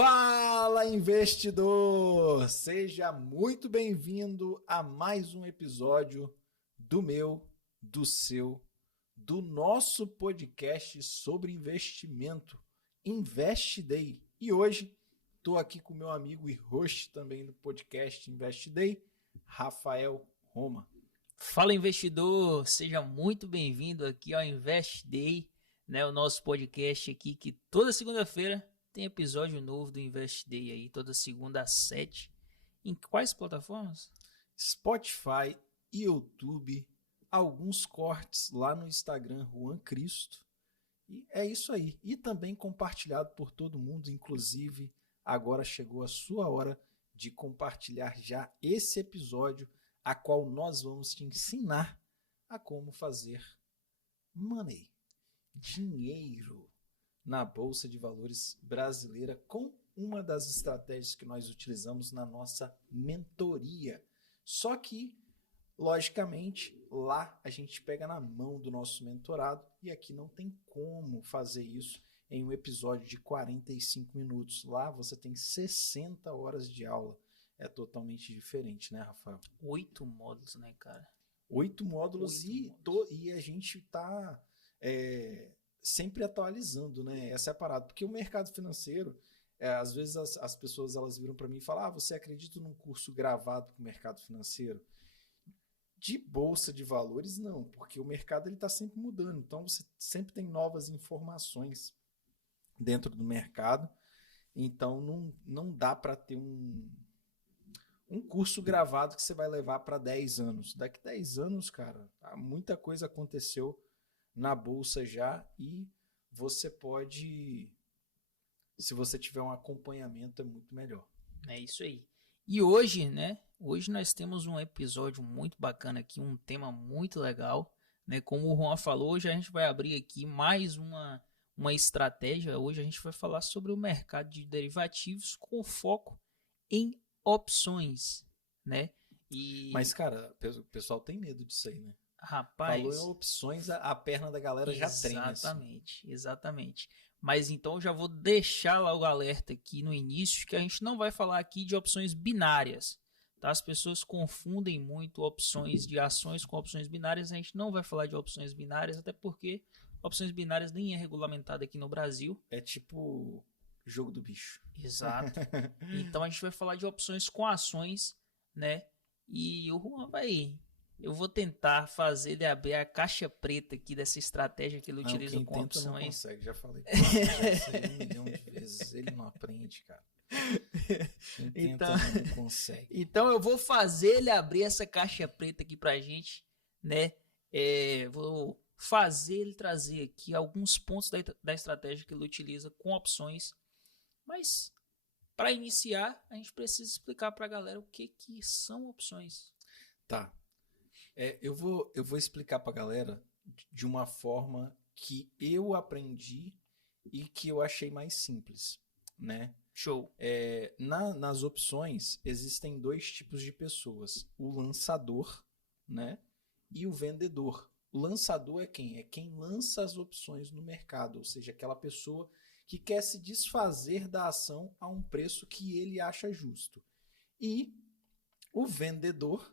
Fala, investidor! Seja muito bem-vindo a mais um episódio do meu, do seu, do nosso podcast sobre investimento, Invest Day. E hoje estou aqui com meu amigo e host também do podcast Invest Day, Rafael Roma. Fala, investidor! Seja muito bem-vindo aqui ao Invest Day, né? O nosso podcast aqui que toda segunda-feira tem episódio novo do Invest Day aí, toda segunda às 7. Em quais plataformas? Spotify, YouTube, alguns cortes lá no Instagram Juan Cristo. E é isso aí. E também compartilhado por todo mundo, inclusive agora chegou a sua hora de compartilhar já esse episódio, a qual nós vamos te ensinar a como fazer money, dinheiro, na Bolsa de Valores brasileira com uma das estratégias que nós utilizamos na nossa mentoria. Só que, logicamente, lá a gente pega na mão do nosso mentorado e aqui não tem como fazer isso em um episódio de 45 minutos. Lá você tem 60 horas de aula. É totalmente diferente, né, Rafael? 8 módulos, né, cara? 8 módulos e a gente está sempre atualizando, né? Essa é a parada. Porque o mercado financeiro, às vezes as pessoas elas viram para mim e falam: você acredita num curso gravado para o mercado financeiro? De bolsa de valores, não, porque o mercado está sempre mudando. Então você sempre tem novas informações dentro do mercado. Então não dá para ter um curso gravado que você vai levar para 10 anos. Daqui 10 anos, cara, muita coisa aconteceu na bolsa já e você pode, se você tiver um acompanhamento, é muito melhor. É isso aí. E hoje, né? Hoje nós temos um episódio muito bacana aqui, um tema muito legal, né? Como o Juan falou, hoje a gente vai abrir aqui mais uma estratégia. Hoje a gente vai falar sobre o mercado de derivativos com foco em opções, né? Mas, cara, o pessoal tem medo disso aí, né? Rapaz, falou em opções, a perna da galera já treme. Exatamente. Mas então eu já vou deixar lá o alerta aqui no início que a gente não vai falar aqui de opções binárias. Tá? As pessoas confundem muito opções de ações com opções binárias. A gente não vai falar de opções binárias, até porque opções binárias nem é regulamentada aqui no Brasil. É tipo jogo do bicho. Exato. Então a gente vai falar de opções com ações, né? E o Juan eu vou tentar fazer ele abrir a caixa preta aqui dessa estratégia que ele utiliza com opções. Não consegue, já falei com ele 1 milhão de vezes. Ele não aprende, cara. Quem tenta não consegue. Então eu vou fazer ele abrir essa caixa preta aqui pra gente, né? Vou fazer ele trazer aqui alguns pontos da estratégia que ele utiliza com opções. Mas para iniciar, a gente precisa explicar pra galera o que são opções. Tá. Eu vou explicar pra galera de uma forma que eu aprendi e que eu achei mais simples, né? Show. Nas opções, existem 2 tipos de pessoas. O lançador, né? E o vendedor. O lançador é quem? É quem lança as opções no mercado, ou seja, aquela pessoa que quer se desfazer da ação a um preço que ele acha justo. E o vendedor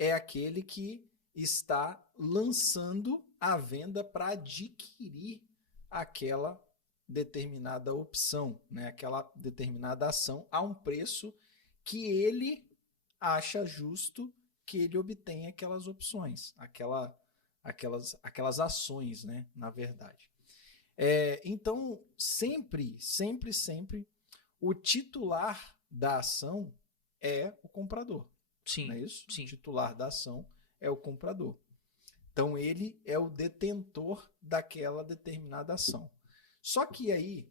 é aquele que está lançando a venda para adquirir aquela determinada opção, né? Aquela determinada ação a um preço que ele acha justo que ele obtenha aquelas opções, aquelas ações, né? Na verdade. Então, sempre, o titular da ação é o comprador. Sim, não é isso? Sim. O titular da ação é o comprador. Então, ele é o detentor daquela determinada ação. Só que aí,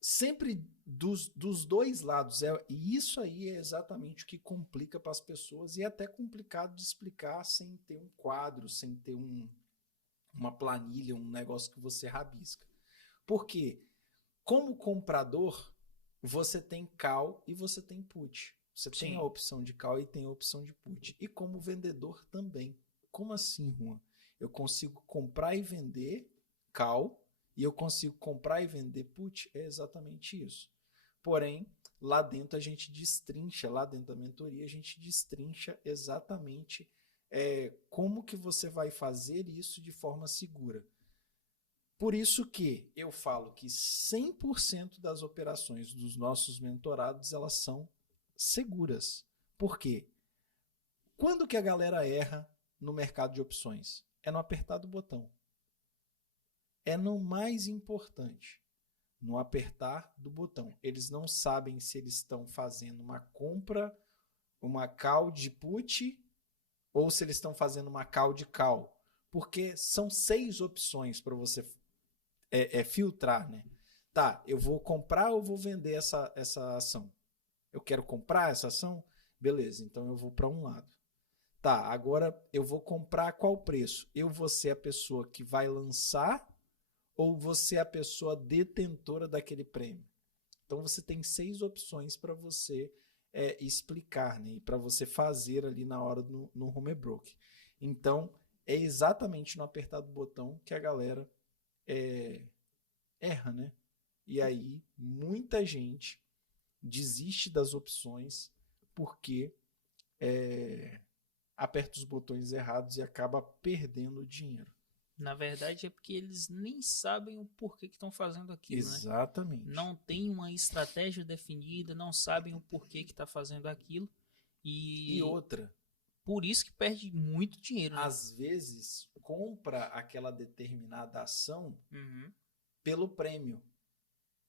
sempre dos 2 lados, e isso aí é exatamente o que complica para as pessoas, e é até complicado de explicar sem ter um quadro, sem ter uma planilha, um negócio que você rabisca. Porque, como comprador, você tem call e você tem put. Você Sim. tem a opção de call e tem a opção de put. E como vendedor também. Como assim, Juan? Eu consigo comprar e vender call e eu consigo comprar e vender put, é exatamente isso. Porém, lá dentro a gente destrincha, lá dentro da mentoria, a gente destrincha exatamente como que você vai fazer isso de forma segura. Por isso que eu falo que 100% das operações dos nossos mentorados, elas são seguras. Por quê? Quando que a galera erra no mercado de opções? É no apertar do botão. É no mais importante, no apertar do botão. Eles não sabem se eles estão fazendo uma compra, uma call de put, ou se eles estão fazendo uma call de call. Porque são 6 opções para você filtrar, né? Tá, eu vou comprar ou vou vender essa ação? Eu quero comprar essa ação? Beleza, então eu vou para um lado. Tá, agora eu vou comprar a qual preço? Eu vou ser a pessoa que vai lançar ou você é a pessoa detentora daquele prêmio? Então você tem 6 opções para você explicar, né? E para você fazer ali na hora no home broker. Então é exatamente no apertar do botão que a galera erra, né? E aí muita gente desiste das opções porque aperta os botões errados e acaba perdendo dinheiro. Na verdade é porque eles nem sabem o porquê que estão fazendo aquilo, Exatamente. Né? Não tem uma estratégia definida, não sabem o porquê que está fazendo aquilo. E outra. Por isso que perde muito dinheiro. Né? Às vezes compra aquela determinada ação pelo prêmio.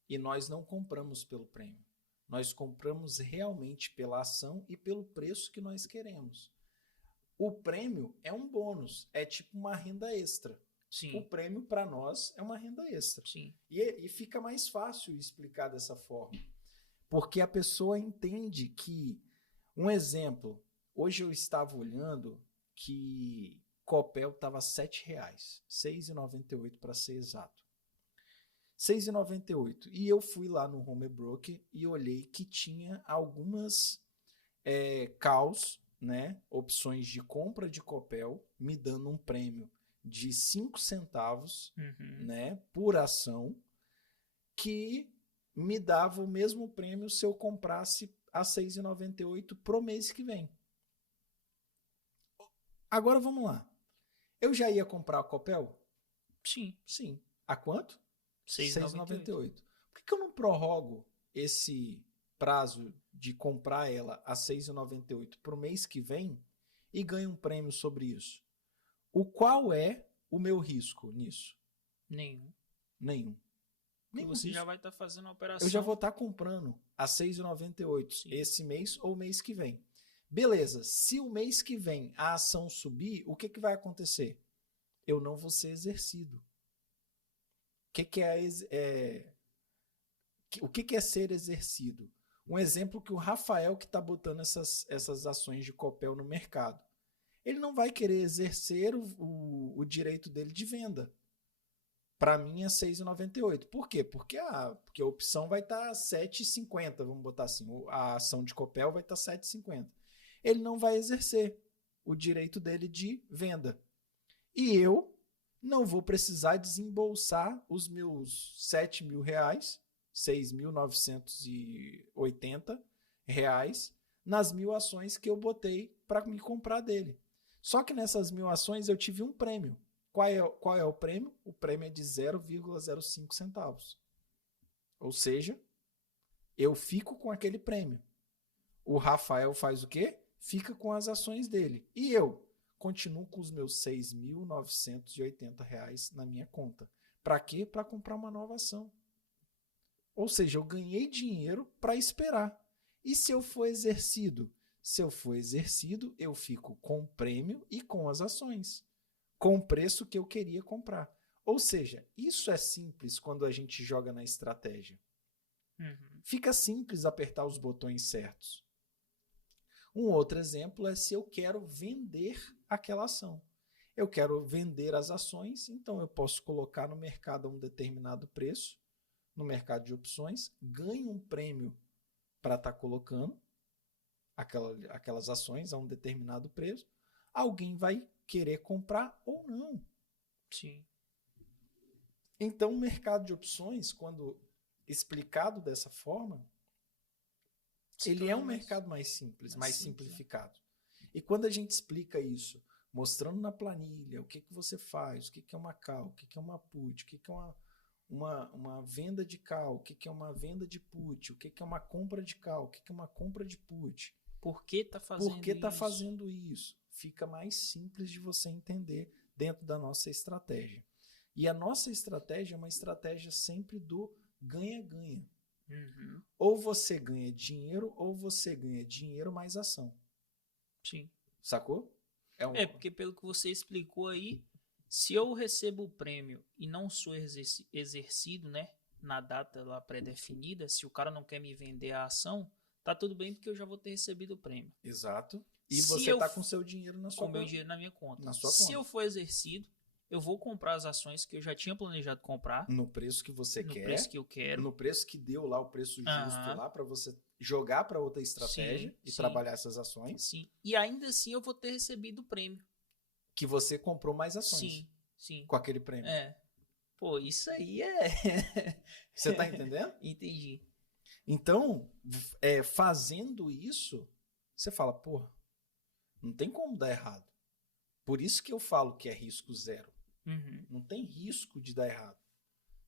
E nós não compramos pelo prêmio. Nós compramos realmente pela ação e pelo preço que nós queremos. O prêmio é um bônus, é tipo uma renda extra. Sim. O prêmio para nós é uma renda extra. Sim. E fica mais fácil explicar dessa forma. Porque a pessoa entende que, um exemplo, hoje eu estava olhando que Copel estava R$ 7,00, R$ 6,98 para ser exato. R$ 6,98. E eu fui lá no home broker e olhei que tinha algumas calls, né, opções de compra de Copel, me dando um prêmio de 5 centavos né, por ação, que me dava o mesmo prêmio se eu comprasse a R$ 6,98 pro mês que vem. Agora vamos lá. Eu já ia comprar a Copel? Sim. Sim. A quanto? R$ 6,98. Por que eu não prorrogo esse prazo de comprar ela a R$ 6,98 para o mês que vem e ganho um prêmio sobre isso? Qual é o meu risco nisso? Nenhum. Nenhum você risco. Já vai estar fazendo a operação. Eu já vou estar comprando a R$ 6,98 esse mês ou mês que vem. Beleza, se o mês que vem a ação subir, o que vai acontecer? Eu não vou ser exercido. O que é ser exercido? Um exemplo que o Rafael que está botando essas ações de Copel no mercado. Ele não vai querer exercer o direito dele de venda. Para mim é R$ 6,98. Por quê? Porque a opção vai estar R$ 7,50, vamos botar assim. A ação de Copel vai estar R$ 7,50. Ele não vai exercer o direito dele de venda. E eu não vou precisar desembolsar os meus R$ 7.000, R$ 6.980 nas 1.000 ações que eu botei para me comprar dele. Só que nessas 1.000 ações eu tive um prêmio. Qual é o prêmio? O prêmio é de 0,05 centavos. Ou seja, eu fico com aquele prêmio. O Rafael faz o quê? Fica com as ações dele. E eu continuo com os meus R$ 6.980 na minha conta. Para quê? Para comprar uma nova ação. Ou seja, eu ganhei dinheiro para esperar. E se eu for exercido? Se eu for exercido, eu fico com o prêmio e com as ações, com o preço que eu queria comprar. Ou seja, isso é simples quando a gente joga na estratégia. Fica simples apertar os botões certos. Um outro exemplo é se eu quero vender aquela ação. Eu quero vender as ações, então eu posso colocar no mercado a um determinado preço, no mercado de opções, ganho um prêmio para estar colocando aquelas ações a um determinado preço. Alguém vai querer comprar ou não. Sim. Então, o mercado de opções, quando explicado dessa forma, ele é um mercado mais simples, mais simplificado. E quando a gente explica isso, mostrando na planilha o que você faz, o que é uma call, o que é uma put, o que é uma venda de call, o que é uma venda de put, o que é uma compra de call, o que é uma compra de put. Por que está fazendo isso? Fica mais simples de você entender dentro da nossa estratégia. E a nossa estratégia é uma estratégia sempre do ganha-ganha. Uhum. Ou você ganha dinheiro, ou você ganha dinheiro mais ação. Sim. Sacou? Porque pelo que você explicou aí, se eu recebo o prêmio e não sou exercido, né, na data lá pré-definida, se o cara não quer me vender a ação, tá tudo bem porque eu já vou ter recebido o prêmio. Exato. E você tá com seu dinheiro na sua conta. Com meu dinheiro na minha conta. Na sua se conta. eu for exercido, eu vou comprar as ações que eu já tinha planejado comprar. No preço que você quer. No preço que eu quero. No preço que deu lá, o preço justo lá, para você jogar para outra estratégia e trabalhar essas ações. Sim. E ainda assim eu vou ter recebido o prêmio. Que você comprou mais ações. Sim. Com aquele prêmio. Pô, isso aí é... Você tá entendendo? Entendi. Então, fazendo isso, você fala, porra, não tem como dar errado. Por isso que eu falo que é risco zero. Uhum. Não tem risco de dar errado.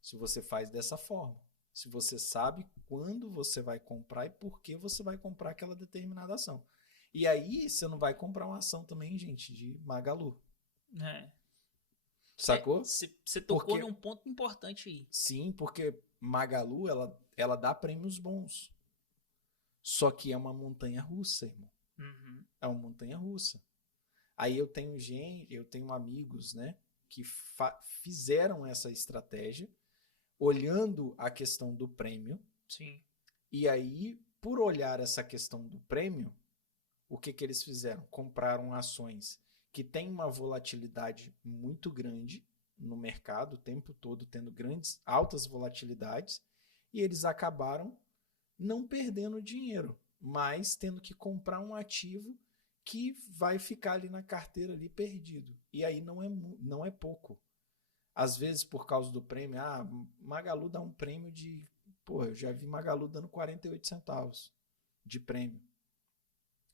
Se você faz dessa forma. Se você sabe quando você vai comprar e por que você vai comprar aquela determinada ação. E aí, você não vai comprar uma ação também, gente, de Magalu. Sacou? Você tocou num ponto importante aí. Sim, porque Magalu, ela dá prêmios bons. Só que é uma montanha russa, irmão. Uhum. É uma montanha russa. Aí eu tenho amigos, né, que fizeram essa estratégia olhando a questão do prêmio. Sim. E aí, por olhar essa questão do prêmio, o que eles fizeram? Compraram ações que têm uma volatilidade muito grande no mercado, o tempo todo tendo altas volatilidades, e eles acabaram não perdendo dinheiro, mas tendo que comprar um ativo que vai ficar ali na carteira ali perdido. E aí não é pouco. Às vezes, por causa do prêmio, Magalu dá um prêmio de... Pô, eu já vi Magalu dando 48 centavos de prêmio.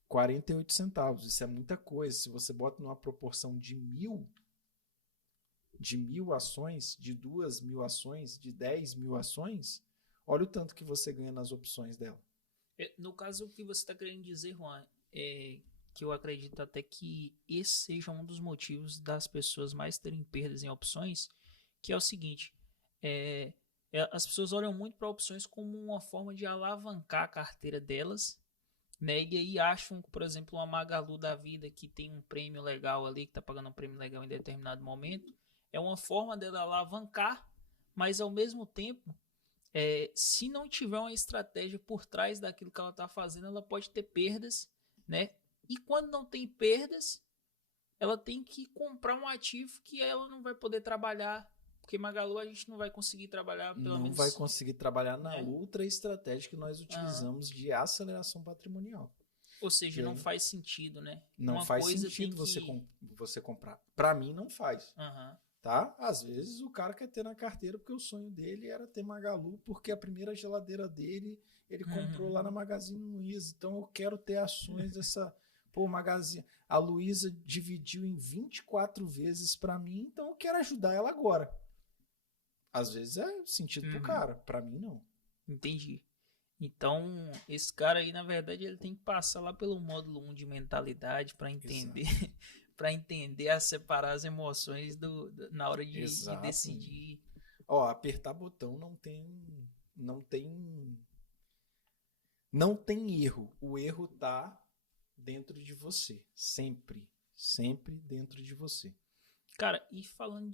48 centavos, isso é muita coisa. Se você bota numa proporção de 1.000 ações, de 2.000 ações, de 10.000 ações, olha o tanto que você ganha nas opções dela. No caso, o que você está querendo dizer, Juan, é que eu acredito até que esse seja um dos motivos das pessoas mais terem perdas em opções, que é o seguinte, as pessoas olham muito para opções como uma forma de alavancar a carteira delas, né? E aí acham, por exemplo, uma Magalu da vida que tem um prêmio legal ali, que está pagando um prêmio legal em determinado momento, é uma forma dela alavancar, mas ao mesmo tempo, se não tiver uma estratégia por trás daquilo que ela está fazendo, ela pode ter perdas, né? E quando não tem perdas, ela tem que comprar um ativo que ela não vai poder trabalhar, porque Magalu a gente não vai conseguir trabalhar, pelo menos... Não vai conseguir trabalhar na outra estratégia que nós utilizamos de aceleração patrimonial. Ou seja, não faz sentido, né? Não faz sentido você comprar. Para mim, não faz. Tá? Às vezes o cara quer ter na carteira porque o sonho dele era ter Magalu, porque a primeira geladeira dele ele comprou lá na Magazine Luiza. Então eu quero ter ações dessa... Pô, Magazine... A Luiza dividiu em 24 vezes para mim, então eu quero ajudar ela agora. Às vezes é sentido pro cara, para mim não. Entendi. Então, esse cara aí, na verdade, ele tem que passar lá pelo módulo 1 de mentalidade para entender... para entender a separar as emoções na hora de decidir. Apertar botão não tem erro. O erro tá dentro de você. Sempre dentro de você. Cara, e falando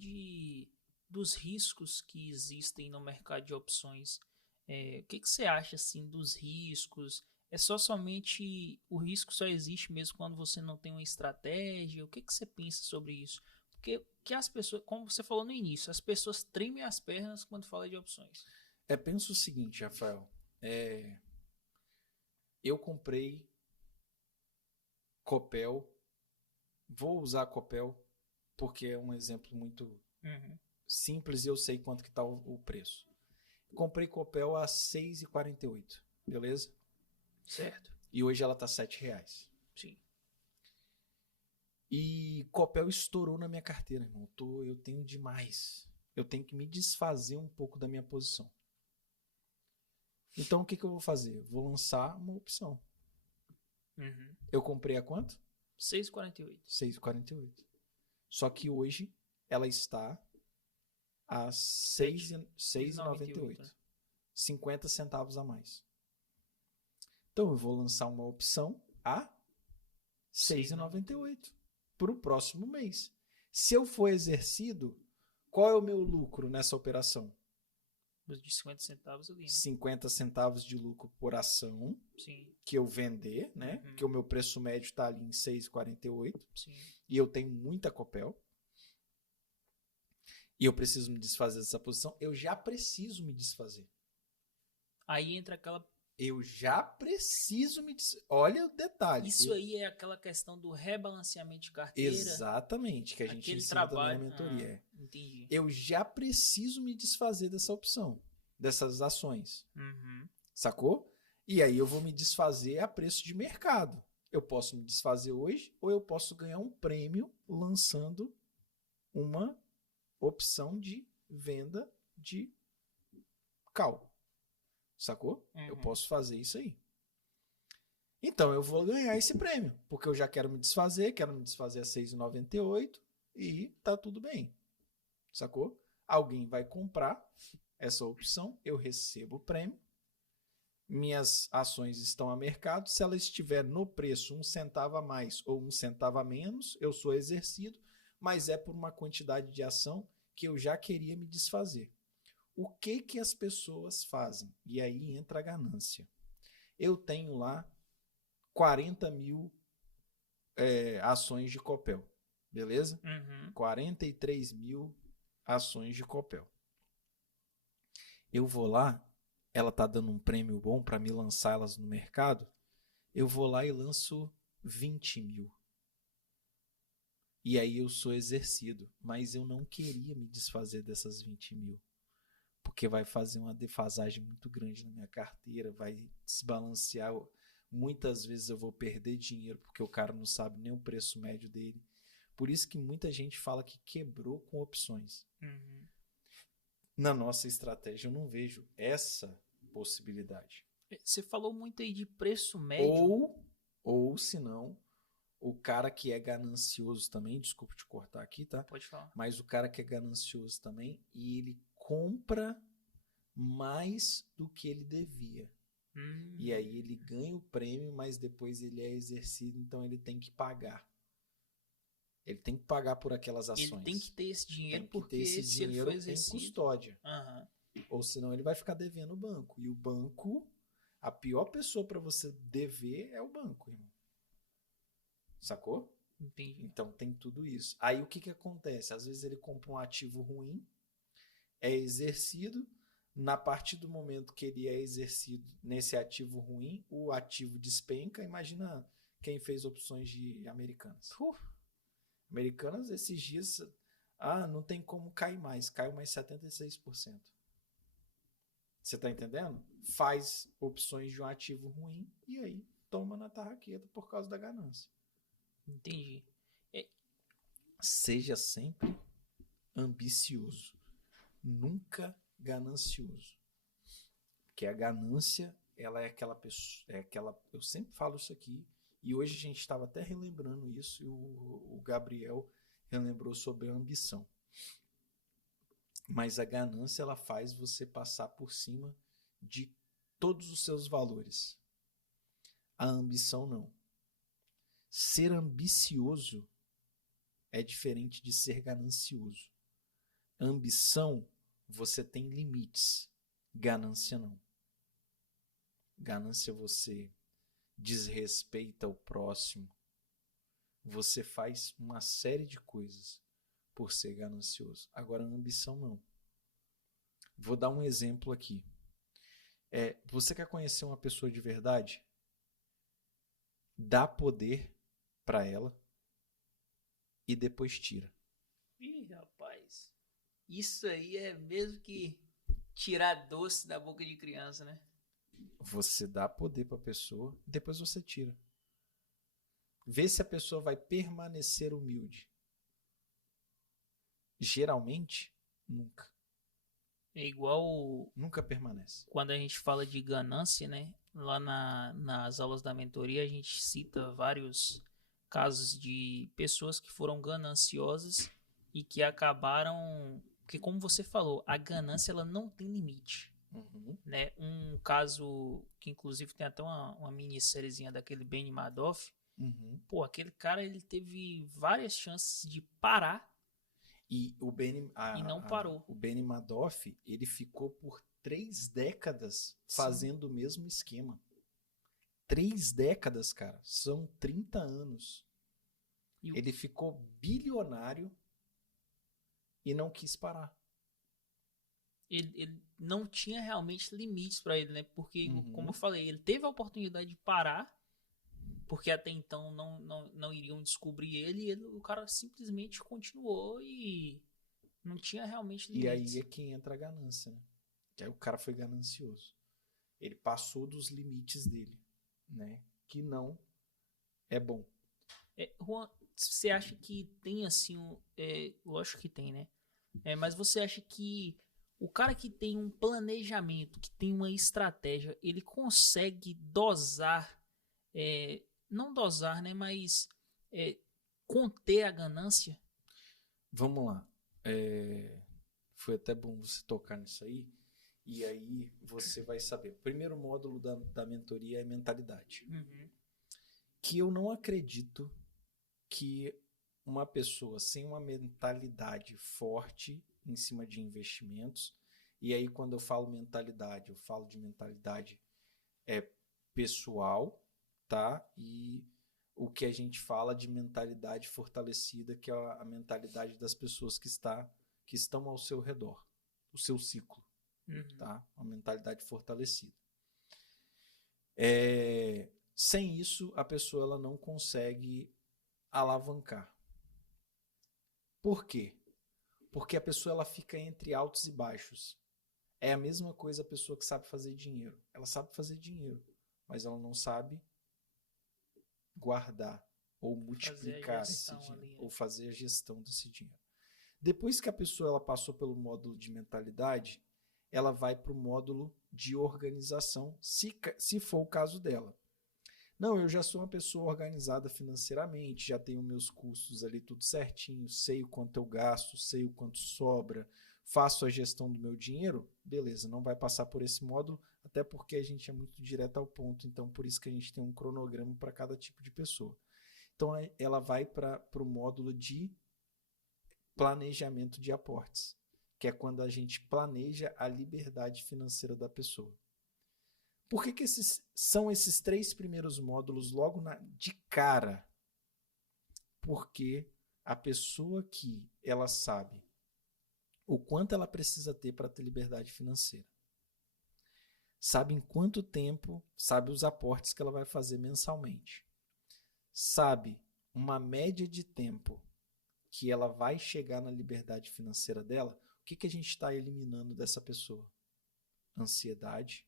dos riscos que existem no mercado de opções, o que você acha assim dos riscos? É somente o risco só existe mesmo quando você não tem uma estratégia? O que você pensa sobre isso? Porque que as pessoas, como você falou no início, as pessoas tremem as pernas quando fala de opções. Pensa o seguinte, Rafael. Eu comprei Copel. Vou usar Copel porque é um exemplo muito simples e eu sei quanto que tá o preço. Comprei Copel a R$ 6,48, beleza? Certo. E hoje ela tá R$ 7,00. Sim. E Copel estourou na minha carteira, irmão. Eu tenho demais. Eu tenho que me desfazer um pouco da minha posição. Então, o que eu vou fazer? Vou lançar uma opção. Uhum. Eu comprei a quanto? 6,48. 6,48. Só que hoje ela está a 6,98. 50 centavos a mais. Então, eu vou lançar uma opção a 6,98 para o próximo mês. Se eu for exercido, qual é o meu lucro nessa operação? De 50 centavos ali, né? 50 centavos de lucro por ação. Sim. Que eu vender, né? Uhum. Porque o meu preço médio está ali em 6,48. Sim. E eu tenho muita Copel. E eu preciso me desfazer dessa posição. Eu já preciso me desfazer. Aí entra aquela... Eu já preciso me desfazer. Olha o detalhe. Isso aí é aquela questão do rebalanceamento de carteira. Exatamente, que a gente ensina trabalho... também na mentoria. Entendi. Eu já preciso me desfazer dessa opção, dessas ações. Uhum. Sacou? E aí eu vou me desfazer a preço de mercado. Eu posso me desfazer hoje ou eu posso ganhar um prêmio lançando uma opção de venda de call. Sacou? Uhum. Eu posso fazer isso aí. Então eu vou ganhar esse prêmio, porque eu já quero me desfazer a 6,98 e tá tudo bem. Sacou? Alguém vai comprar essa opção, eu recebo o prêmio. Minhas ações estão a mercado. Se ela estiver no preço 1 centavo a mais ou 1 centavo a menos, eu sou exercido, mas é por uma quantidade de ação que eu já queria me desfazer. O que as pessoas fazem? E aí entra a ganância. Eu tenho lá 40 mil ações de Copel, beleza? Uhum. 43 mil ações de Copel. Eu vou lá, ela tá dando um prêmio bom para me lançar elas no mercado, eu vou lá e lanço 20 mil. E aí eu sou exercido, mas eu não queria me desfazer dessas 20 mil, porque vai fazer uma defasagem muito grande na minha carteira, vai desbalancear. Muitas vezes eu vou perder dinheiro, porque o cara não sabe nem o preço médio dele. Por isso que muita gente fala que quebrou com opções. Uhum. Na nossa estratégia eu não vejo essa possibilidade. Você falou muito aí de preço médio. Ou se não, o cara que é ganancioso também, desculpa te cortar aqui, tá? Pode falar. Mas o cara que é ganancioso também e ele compra mais do que ele devia. E aí ele ganha o prêmio, mas depois ele é exercido, então ele tem que pagar. Ele tem que pagar por aquelas ações. Ele tem que ter esse dinheiro, porque esse se dinheiro ele for em exercido... custódia. Uhum. Ou senão ele vai ficar devendo o banco. E o banco, a pior pessoa para você dever é o banco, irmão. Sacou? Entendi. Então tem tudo isso. Aí o que acontece? Às vezes ele compra um ativo ruim, é exercido. Na partir do momento que ele é exercido nesse ativo ruim, o ativo despenca. Imagina quem fez opções de Americanas. Americanas, esses dias, não tem como cair mais. Caiu mais 76%. Você tá entendendo? Faz opções de um ativo ruim e aí toma na tarraqueta por causa da ganância. Entendi. Seja sempre ambicioso. Nunca ganancioso. Porque a ganância, ela é aquela pessoa, eu sempre falo isso aqui, e hoje a gente estava até relembrando isso, e o Gabriel relembrou sobre a ambição. Mas a ganância, ela faz você passar por cima de todos os seus valores. A ambição não. Ser ambicioso é diferente de ser ganancioso. Ambição, você tem limites. Ganância não. Ganância você desrespeita o próximo. Você faz uma série de coisas por ser ganancioso. Agora, a ambição não. Vou dar um exemplo aqui. Você quer conhecer uma pessoa de verdade? Dá poder para ela e depois tira. Ih, rapaz. Isso aí é mesmo que tirar doce da boca de criança, né? Você dá poder para a pessoa, depois você tira. Vê se a pessoa vai permanecer humilde. Geralmente, nunca. É igual Nunca permanece. quando a gente fala de ganância, né? Lá nas aulas da mentoria, a gente cita vários casos de pessoas que foram gananciosas e que acabaram. Porque, como você falou, a ganância ela não tem limite. Uhum. Né? Um caso que, inclusive, tem até uma minissériezinha daquele Benny Madoff. Uhum. Pô, aquele cara ele teve várias chances de parar E o e não parou. o Benny Madoff, ele ficou por 3 décadas fazendo o mesmo esquema. 3 décadas, cara. São 30 anos. Ele ficou bilionário e não quis parar. Ele não tinha realmente limites para ele, né? Porque, Uhum. como eu falei, ele teve a oportunidade de parar, porque até então não iriam descobrir ele, e o cara simplesmente continuou e não tinha realmente limites. E aí é que entra a ganância, né? Que aí o cara foi ganancioso. Ele passou dos limites dele, né? Que não é bom. Juan, você acha que tem assim, lógico que tem, né? Mas você acha que o cara que tem um planejamento, que tem uma estratégia, ele consegue dosar, não dosar, né? Mas conter a ganância? Vamos lá. Foi até bom você tocar nisso aí. E aí você vai saber. O primeiro módulo da mentoria é mentalidade. Uhum. Que eu não acredito que uma pessoa sem uma mentalidade forte em cima de investimentos, e aí quando eu falo mentalidade, eu falo de mentalidade pessoal, tá? E o que a gente fala de mentalidade fortalecida, que é a mentalidade das pessoas que estão ao seu redor, o seu ciclo, tá? Uma mentalidade fortalecida. Sem isso, a pessoa ela não consegue alavancar. Por quê? Porque a pessoa ela fica entre altos e baixos. É a mesma coisa a pessoa que sabe fazer dinheiro. Ela sabe fazer dinheiro, mas ela não sabe guardar ou multiplicar esse dinheiro, ali, né? ou fazer a gestão desse dinheiro. Depois que a pessoa ela passou pelo módulo de mentalidade, ela vai para o módulo de organização, se for o caso dela. Não, eu já sou uma pessoa organizada financeiramente, já tenho meus custos ali tudo certinho, sei o quanto eu gasto, sei o quanto sobra, faço a gestão do meu dinheiro, beleza, não vai passar por esse módulo, até porque a gente é muito direto ao ponto, então por isso que a gente tem um cronograma para cada tipo de pessoa. Então ela vai para o módulo de planejamento de aportes, que é quando a gente planeja a liberdade financeira da pessoa. Por que são esses 3 primeiros módulos logo de cara? Porque a pessoa que ela sabe o quanto ela precisa ter para ter liberdade financeira, sabe em quanto tempo, sabe os aportes que ela vai fazer mensalmente, sabe uma média de tempo que ela vai chegar na liberdade financeira dela, o que a gente está eliminando dessa pessoa? Ansiedade.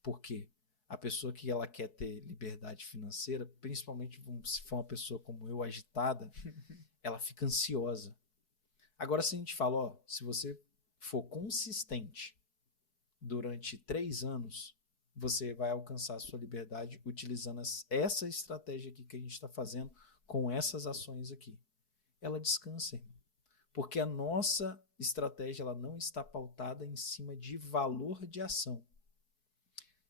Por quê? A pessoa que ela quer ter liberdade financeira, principalmente se for uma pessoa como eu, agitada, ela fica ansiosa. Agora, se a gente fala, ó, se você for consistente durante 3 anos, você vai alcançar a sua liberdade utilizando essa estratégia aqui que a gente está fazendo com essas ações aqui. Ela descansa, irmão. Porque a nossa estratégia ela não está pautada em cima de valor de ação,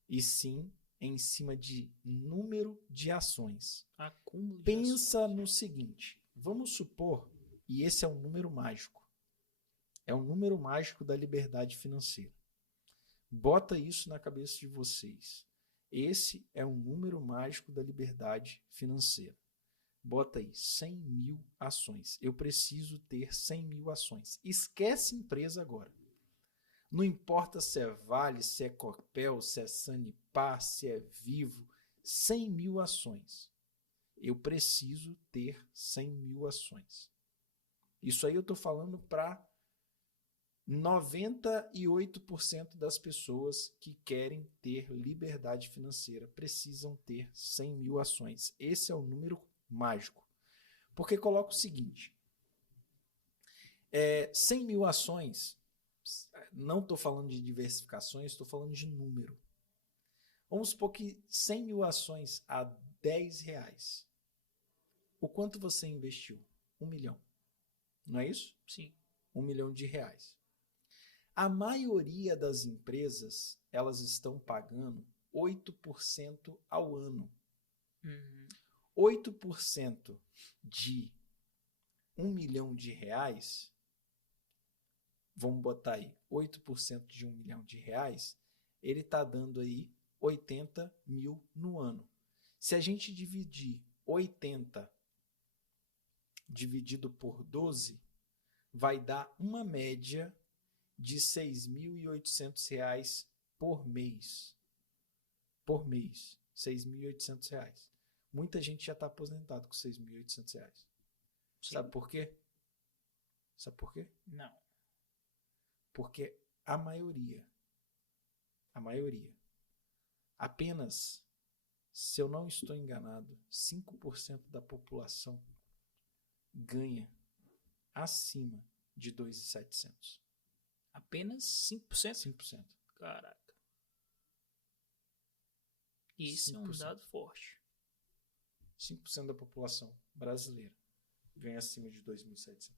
e sim em cima de número de ações. Acúmulo de Pensa ações. no seguinte, vamos supor, e esse é um número mágico, é um número mágico da liberdade financeira. Bota isso na cabeça de vocês. Esse é um número mágico da liberdade financeira. Bota aí, 100 mil ações. Eu preciso ter 100 mil ações. Esquece empresa agora. Não importa se é Vale, se é Copel, se é Sanepar, se é Vivo. 100 mil ações. Eu preciso ter 100 mil ações. Isso aí eu estou falando para 98% das pessoas que querem ter liberdade financeira precisam ter 100 mil ações. Esse é o número mágico. Porque coloca o seguinte, 100 mil ações, não estou falando de diversificações, estou falando de número. Vamos supor que 100 mil ações a R$10. O quanto você investiu? 1 milhão. Não é isso? Sim. 1 milhão de reais. A maioria das empresas, elas estão pagando 8% ao ano. 8% de 1 milhão de reais, vamos botar aí, 8% de 1 milhão de reais, ele está dando aí 80 mil no ano. Se a gente dividir 80 dividido por 12, vai dar uma média de R$ 6.800 por mês. Por mês. R$ 6.800. Muita gente já está aposentado com R$ 6.800. Sabe por quê? Sabe por quê? Não. Porque a maioria, apenas, se eu não estou enganado, 5% da população ganha acima de 2.700. Apenas 5%? 5%. Caraca. Isso 5%. É um dado forte. 5% da população brasileira ganha acima de 2.700.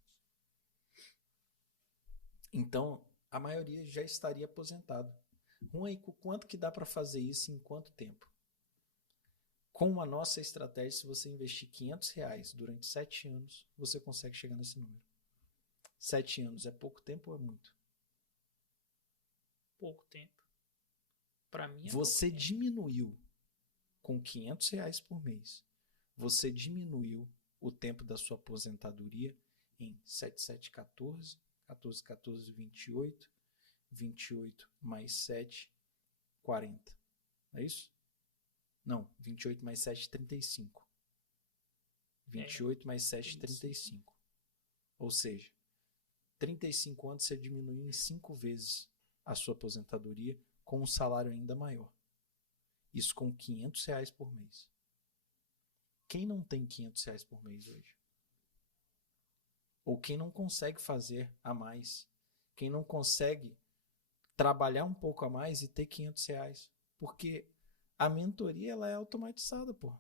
Então, a maioria já estaria aposentado. Aí, quanto que dá para fazer isso em quanto tempo? Com a nossa estratégia, se você investir R$500 durante 7 anos, você consegue chegar nesse número. 7 anos é pouco tempo ou é muito? Pouco tempo. Para mim é você pouco diminuiu com R$500 por mês. Você diminuiu o tempo da sua aposentadoria em 7, 7, 14, 14, 14, 28, 28 mais 7, 40. É isso? Não, 28 mais 7, 35. 28 mais 7, 35. Ou seja, 35 anos você diminuiu em 5 vezes a sua aposentadoria com um salário ainda maior. Isso com R$500 por mês. Quem não tem R$500 por mês hoje? Ou quem não consegue fazer a mais? Quem não consegue trabalhar um pouco a mais e ter R$500? Porque a mentoria ela é automatizada, pô.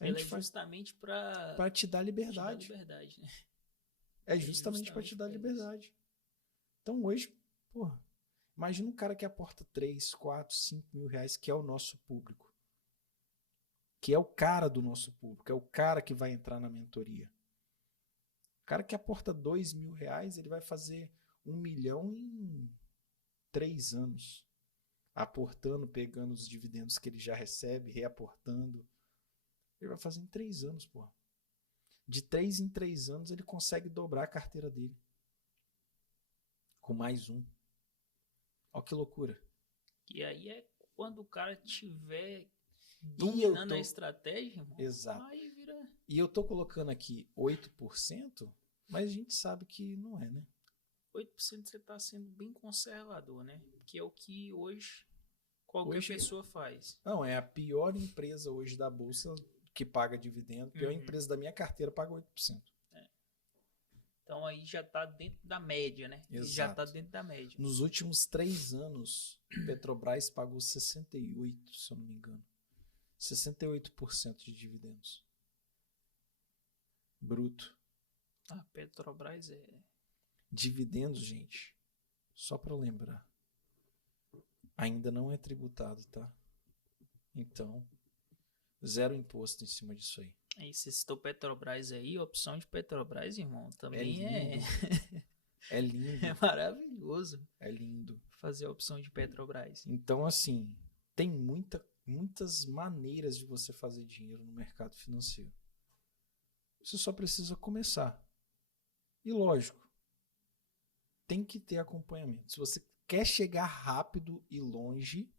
Ela é justamente para te dar liberdade. Né? É justamente para te dar liberdade. Então hoje, pô, imagina um cara que aporta 3, 4, 5 mil reais, que é o nosso público. Que é o cara do nosso público, é o cara que vai entrar na mentoria. O cara que aporta 2 mil reais, ele vai fazer 1 milhão em 3 anos. Aportando, pegando os dividendos que ele já recebe, reaportando. Ele vai fazer em 3 anos, pô. De 3 em 3 anos, ele consegue dobrar a carteira dele. Com mais um. Olha que loucura. E aí é quando o cara tiver dominando a estratégia, irmão. Exato. Aí vira... E eu tô colocando aqui 8%, mas a gente sabe que não é, né? 8% você tá sendo bem conservador, né? Que é o que hoje qualquer pessoa faz. Não, é a pior empresa hoje da Bolsa que paga dividendo. A pior empresa da minha carteira paga 8%. Então aí já está dentro da média, né? Exato. Já está dentro da média. Nos últimos 3 anos, Petrobras pagou 68%, se eu não me engano. 68% de dividendos. Bruto. A Petrobras é... Dividendos, gente, só para lembrar, ainda não é tributado, tá? Então, 0 imposto em cima disso aí. Aí você citou Petrobras aí, a opção de Petrobras, irmão, também é... É lindo. É maravilhoso. É lindo. Fazer a opção de Petrobras. Então, assim, tem muitas maneiras de você fazer dinheiro no mercado financeiro. Você só precisa começar. E lógico, tem que ter acompanhamento. Se você quer chegar rápido e longe,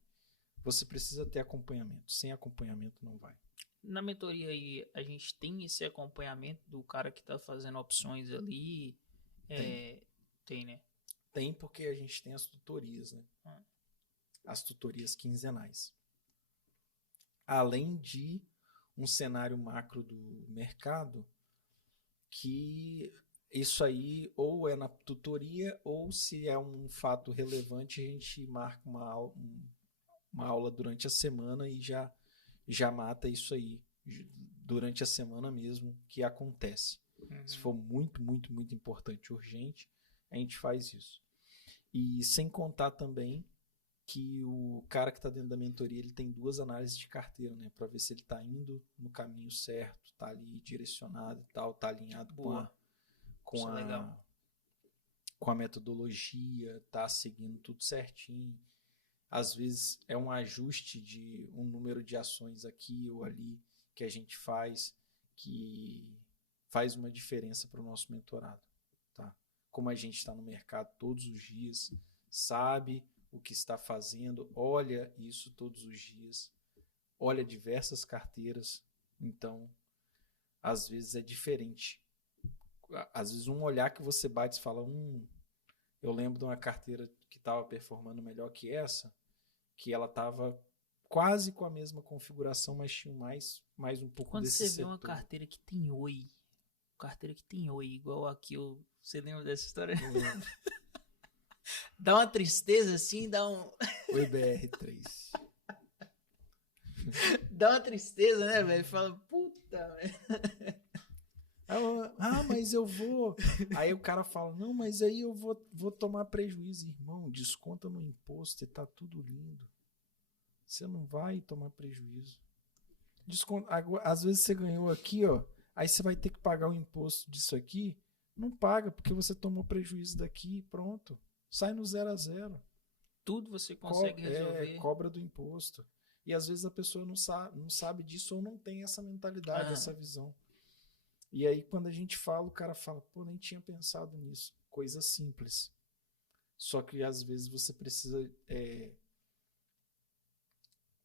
você precisa ter acompanhamento. Sem acompanhamento não vai. Na mentoria aí, a gente tem esse acompanhamento do cara que está fazendo opções ali. Tem, né? Tem porque a gente tem as tutorias, né? Ah. As tutorias quinzenais. Além de um cenário macro do mercado, que isso aí ou é na tutoria, ou se é um fato relevante, a gente marca uma aula durante a semana e já mata isso aí durante a semana mesmo que acontece. Se for muito, muito, muito importante, urgente, a gente faz isso. E sem contar também que o cara que está dentro da mentoria, ele tem 2 análises de carteira, né, para ver se ele está indo no caminho certo, está ali direcionado e tal, está alinhado com a metodologia, está seguindo tudo certinho. Às vezes é um ajuste de um número de ações aqui ou ali que a gente faz, que faz uma diferença para o nosso mentorado, tá? Como a gente está no mercado todos os dias, sabe o que está fazendo, olha isso todos os dias, olha diversas carteiras, então às vezes é diferente. Às vezes um olhar que você bate e fala, eu lembro de uma carteira que estava performando melhor que essa, que ela estava quase com a mesma configuração, mas tinha mais um pouco Quando desse você vê setor. uma carteira que tem oi, igual aqui, você lembra dessa história? Dá uma tristeza assim, dá um... Oi, BR3. Dá uma tristeza, né, velho? Fala, puta, velho. Mas eu vou... Aí o cara fala, não, mas aí eu vou tomar prejuízo. Irmão, desconta no imposto e tá tudo lindo. Você não vai tomar prejuízo. Desconto, às vezes você ganhou aqui, ó, aí você vai ter que pagar o imposto disso aqui. Não paga, porque você tomou prejuízo daqui, pronto. Sai no 0 a 0. Tudo você consegue resolver. Cobra do imposto. E às vezes a pessoa não sabe disso ou não tem essa mentalidade, essa visão. E aí quando a gente fala, o cara fala, pô, nem tinha pensado nisso. Coisa simples. Só que às vezes você precisa...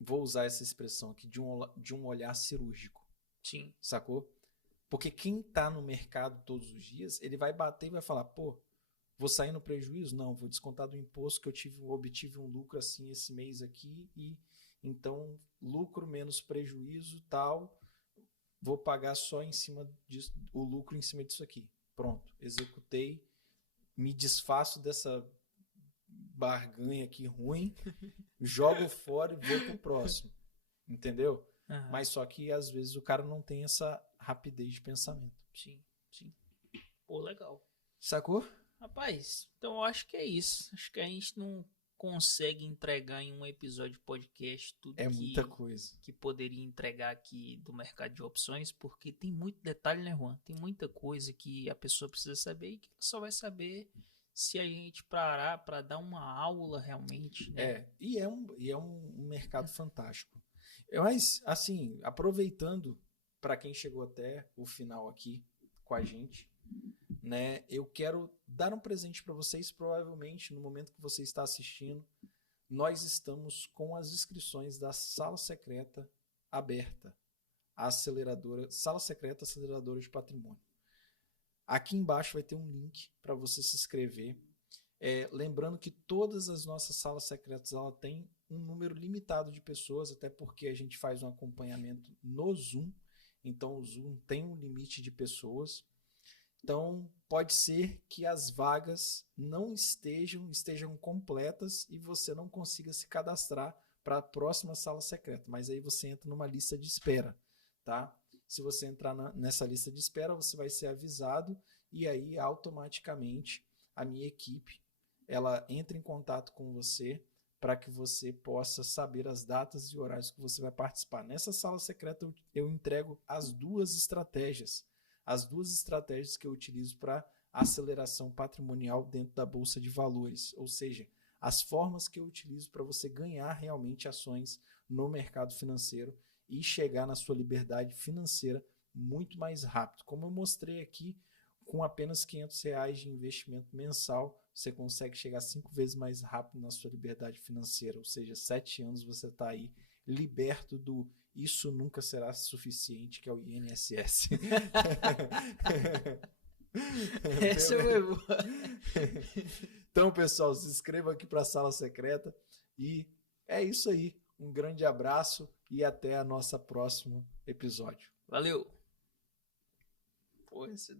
Vou usar essa expressão aqui, de um olhar cirúrgico. Sim. Sacou? Porque quem tá no mercado todos os dias, ele vai bater e vai falar, pô, vou sair no prejuízo? Não, vou descontar do imposto que eu obtive um lucro assim esse mês aqui e então lucro menos prejuízo tal, vou pagar só em cima disso, o lucro em cima disso aqui. Pronto, executei, me desfaço dessa barganha aqui ruim, jogo fora e vou pro próximo. Entendeu? Uhum. Mas só que às vezes o cara não tem essa rapidez de pensamento. Sim. Pô, legal. Sacou? Rapaz, então eu acho que é isso. Acho que a gente não consegue entregar em um episódio de podcast tudo muita coisa que poderia entregar aqui do mercado de opções, porque tem muito detalhe, né, Juan? Tem muita coisa que a pessoa precisa saber e que só vai saber se a gente parar para dar uma aula realmente, né? E é um mercado fantástico. Mas, assim, aproveitando para quem chegou até o final aqui com a gente, né? Eu quero dar um presente para vocês. Provavelmente no momento que você está assistindo, nós estamos com as inscrições da Sala Secreta aberta, a aceleradora, Sala Secreta Aceleradora de Patrimônio. Aqui embaixo vai ter um link para você se inscrever. Lembrando que todas as nossas salas secretas ela tem um número limitado de pessoas, até porque a gente faz um acompanhamento no Zoom, então o Zoom tem um limite de pessoas. Então pode ser que as vagas não estejam completas e você não consiga se cadastrar para a próxima sala secreta, mas aí você entra numa lista de espera, tá? Se você entrar nessa lista de espera, você vai ser avisado e aí automaticamente a minha equipe ela entra em contato com você para que você possa saber as datas e horários que você vai participar. Nessa sala secreta eu entrego as 2 estratégias. As 2 estratégias que eu utilizo para aceleração patrimonial dentro da Bolsa de Valores. Ou seja, as formas que eu utilizo para você ganhar realmente ações no mercado financeiro e chegar na sua liberdade financeira muito mais rápido. Como eu mostrei aqui, com apenas R$500 de investimento mensal, você consegue chegar 5 vezes mais rápido na sua liberdade financeira. Ou seja, 7 anos você está aí liberto do isso nunca será suficiente, que é o INSS. Essa foi boa. Então, pessoal, se inscreva aqui para a Sala Secreta. E é isso aí. Um grande abraço e até a nossa próximo episódio. Valeu. Pô, esse